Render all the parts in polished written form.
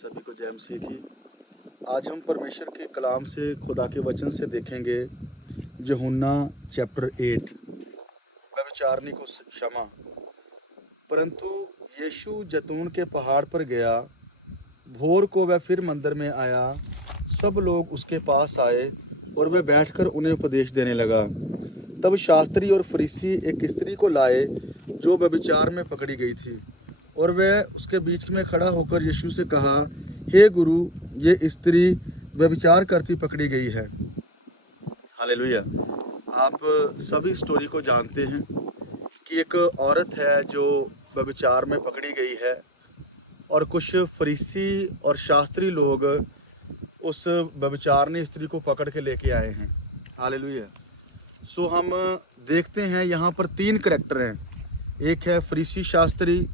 सभी को जय मसीह की। आज हम परमेश्वर के कलाम से, खुदा के वचन से देखेंगे यूहन्ना चैप्टर 8, व्यभिचारिणी को क्षमा। परंतु यीशु जैतून के पहाड़ पर गया। भोर को वह फिर मंदिर में आया। सब लोग उसके पास आए और वह बैठकर उन्हें उपदेश देने लगा। तब शास्त्री और फरीसी एक स्त्री को लाए जो व्यभिचार में पकड़ी गई थी, और वह उसके बीच में खड़ा होकर यीशु से कहा, हे गुरु, ये स्त्री व्यभिचार करती पकड़ी गई है। हालेलुया। आप सभी स्टोरी को जानते हैं कि एक औरत है जो व्यभिचार में पकड़ी गई है, और कुछ फरीसी और शास्त्री लोग उस व्यभिचारिणी स्त्री को पकड़ के लेके आए हैं। हालेलुया। सो हम देखते हैं यहाँ पर 3 करैक्टर हैं। एक है फरीसी शास्त्री,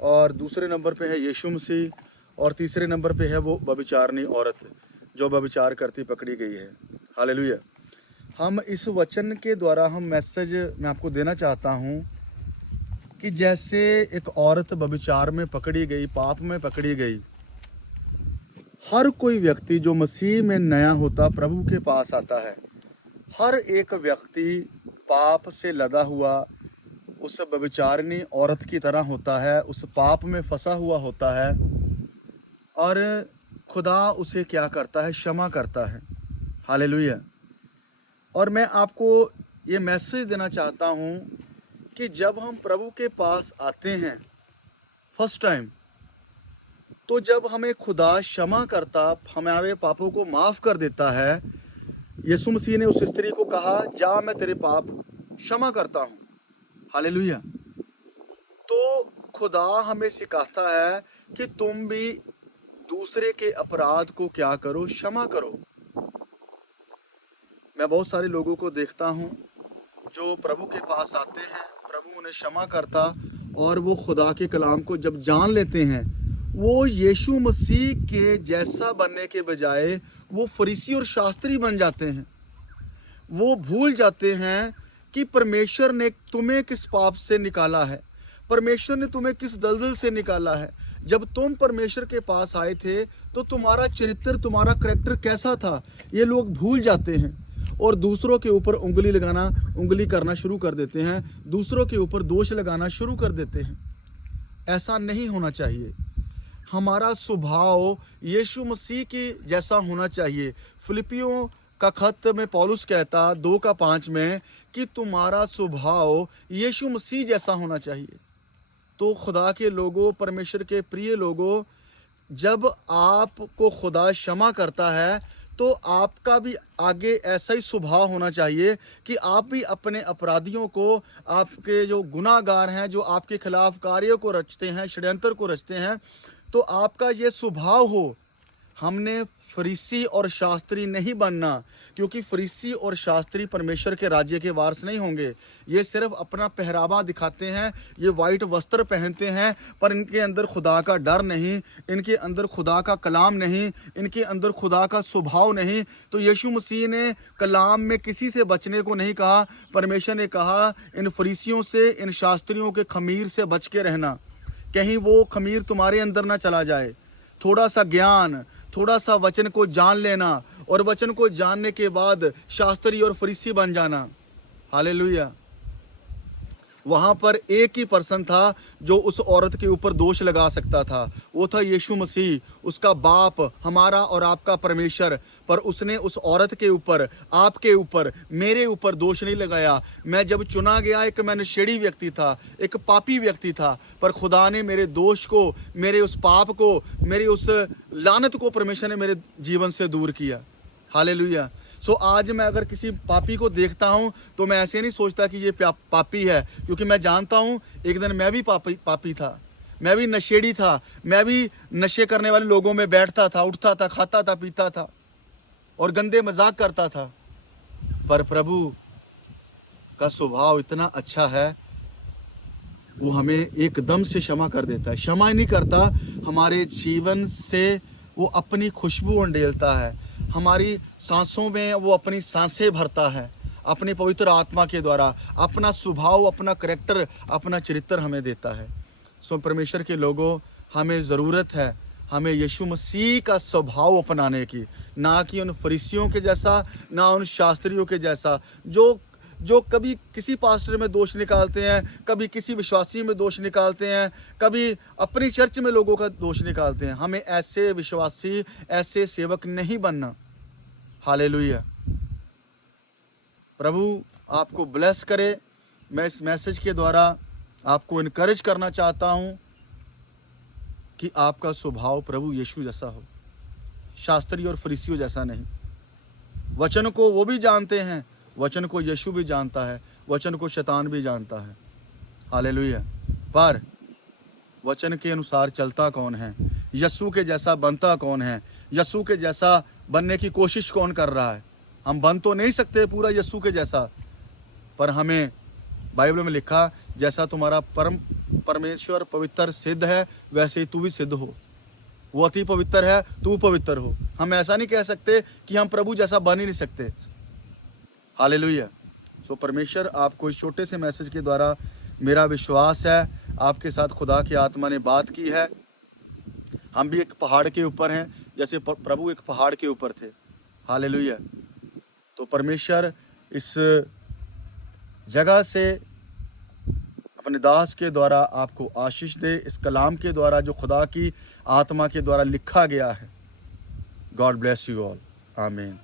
और दूसरे नंबर पे है यीशु मसीह, और तीसरे नंबर पे है वो व्यभिचारिणी औरत जो व्यभिचार करती पकड़ी गई है। हालेलुया। हम इस वचन के द्वारा हम मैसेज मैं आपको देना चाहता हूँ कि जैसे एक औरत व्यभिचार में पकड़ी गई, पाप में पकड़ी गई, हर कोई व्यक्ति जो मसीह में नया होता प्रभु के पास आता है, हर एक व्यक्ति पाप से लदा हुआ उस व्यभिचारिणी औरत की तरह होता है, उस पाप में फंसा हुआ होता है, और खुदा उसे क्या करता है? क्षमा करता है। हालेलुया। और मैं आपको ये मैसेज देना चाहता हूँ कि जब हम प्रभु के पास आते हैं फर्स्ट टाइम, तो जब हमें खुदा क्षमा करता, हमारे पापों को माफ़ कर देता है। यीशु मसीह ने उस स्त्री को कहा, जा, मैं तेरे पाप क्षमा करता हूँ। हालेलुया। तो खुदा हमें सिखाता है कि तुम भी दूसरे के अपराध को क्या करो? क्षमा करो। मैं बहुत सारे लोगों को देखता हूँ जो प्रभु के पास आते हैं, प्रभु उन्हें क्षमा करता, और वो खुदा के कलाम को जब जान लेते हैं, वो यीशु मसीह के जैसा बनने के बजाय वो फरीसी और शास्त्री बन जाते हैं। वो भूल जाते हैं कि परमेश्वर ने तुम्हें किस पाप से निकाला है, परमेश्वर ने तुम्हें किस दलदल से निकाला है। जब तुम परमेश्वर के पास आए थे तो तुम्हारा चरित्र, तुम्हारा करैक्टर कैसा था, ये लोग भूल जाते हैं और दूसरों के ऊपर उंगली करना शुरू कर देते हैं, दूसरों के ऊपर दोष लगाना शुरू कर देते हैं। ऐसा नहीं होना चाहिए। हमारा स्वभाव यीशु मसीह के जैसा होना चाहिए। फिलिपियों का खत में पौलुस कहता 2:5 में कि तुम्हारा स्वभाव यीशु मसीह जैसा होना चाहिए। तो खुदा के लोगों, परमेश्वर के प्रिय लोगों, जब आपको खुदा क्षमा करता है तो आपका भी आगे ऐसा ही स्वभाव होना चाहिए कि आप भी अपने अपराधियों को, आपके जो गुनाहगार हैं, जो आपके खिलाफ कार्यों को रचते हैं, षड्यंत्र को रचते हैं, तो आपका ये स्वभाव हो। हमने फरीसी और शास्त्री नहीं बनना, क्योंकि फरीसी और शास्त्री परमेश्वर के राज्य के वारिस नहीं होंगे। ये सिर्फ अपना पहरावा दिखाते हैं, ये वाइट वस्त्र पहनते हैं, पर इनके अंदर खुदा का डर नहीं, इनके अंदर खुदा का कलाम नहीं, इनके अंदर खुदा का स्वभाव नहीं। तो यीशु मसीह ने कलाम में किसी से बचने को नहीं कहा। परमेश्वर ने कहा, इन फरीसियों से, इन शास्त्रियों के खमीर से बच के रहना, कहीं वो खमीर तुम्हारे अंदर ना चला जाए। थोड़ा सा ज्ञान, थोड़ा सा वचन को जान लेना, और वचन को जानने के बाद शास्त्री और फरीसी बन जाना। हालेलुया। वहां पर एक ही पर्सन था जो उस औरत के ऊपर दोष लगा सकता था, वो था यीशु मसीह, उसका बाप, हमारा और आपका परमेश्वर। पर उसने उस औरत के ऊपर, आपके ऊपर, मेरे ऊपर दोष नहीं लगाया। मैं जब चुना गया, एक मैं नशेड़ी व्यक्ति था, एक पापी व्यक्ति था, पर खुदा ने मेरे दोष को, मेरे उस पाप को, मेरी उस लानत को परमेश्वर ने मेरे जीवन से दूर किया। हालेलुया। सो आज मैं अगर किसी पापी को देखता हूं तो मैं ऐसे नहीं सोचता कि ये पापी है, क्योंकि मैं जानता हूं एक दिन मैं भी पापी था, मैं भी नशेड़ी था, मैं भी नशे करने वाले लोगों में बैठता था, उठता था, खाता था, पीता था और गंदे मजाक करता था। पर प्रभु का स्वभाव इतना अच्छा है, वो हमें एकदम से क्षमा कर देता है। क्षमा ही नहीं करता, हमारे जीवन से वो अपनी खुशबू उंडेलता है, हमारी सांसों में वो अपनी सांसें भरता है, अपनी पवित्र आत्मा के द्वारा अपना स्वभाव, अपना करैक्टर, अपना चरित्र हमें देता है। सो परमेश्वर के लोगों, हमें ज़रूरत है हमें यीशु मसीह का स्वभाव अपनाने की, ना कि उन फरीसियों के जैसा, ना उन शास्त्रियों के जैसा जो कभी किसी पास्टर में दोष निकालते हैं, कभी किसी विश्वासी में दोष निकालते हैं, कभी अपनी चर्च में लोगों का दोष निकालते हैं। हमें ऐसे विश्वासी, ऐसे सेवक नहीं बनना। हालेलुया। प्रभु आपको ब्लेस करे। मैं इस मैसेज के द्वारा आपको इनकरेज करना चाहता हूं कि आपका स्वभाव प्रभु यीशु जैसा हो, शास्त्री और फरीसियों जैसा नहीं। वचन को वो भी जानते हैं, वचन को यीशु भी जानता है, वचन को शैतान भी जानता है। हालेलुया। पर वचन के अनुसार चलता कौन है? यीशु के जैसा बनता कौन है? यीशु के जैसा बनने की कोशिश कौन कर रहा है? हम बन तो नहीं सकते पूरा यीशु के जैसा, पर हमें बाइबल में लिखा, जैसा तुम्हारा परमेश्वर पवित्र सिद्ध है, वैसे ही तू भी सिद्ध हो। वो अति पवित्र है, तू पवित्र हो। हम ऐसा नहीं कह सकते कि हम प्रभु जैसा बन ही नहीं सकते। हालेलुया। सो परमेश्वर आपको इस छोटे से मैसेज के द्वारा, मेरा विश्वास है आपके साथ खुदा की आत्मा ने बात की है। हम भी एक पहाड़ के ऊपर हैं, जैसे प्रभु एक पहाड़ के ऊपर थे। हालेलुया। तो परमेश्वर इस जगह से अपने दास के द्वारा आपको आशीष दे, इस कलाम के द्वारा जो खुदा की आत्मा के द्वारा लिखा गया है। God bless you all. आमीन।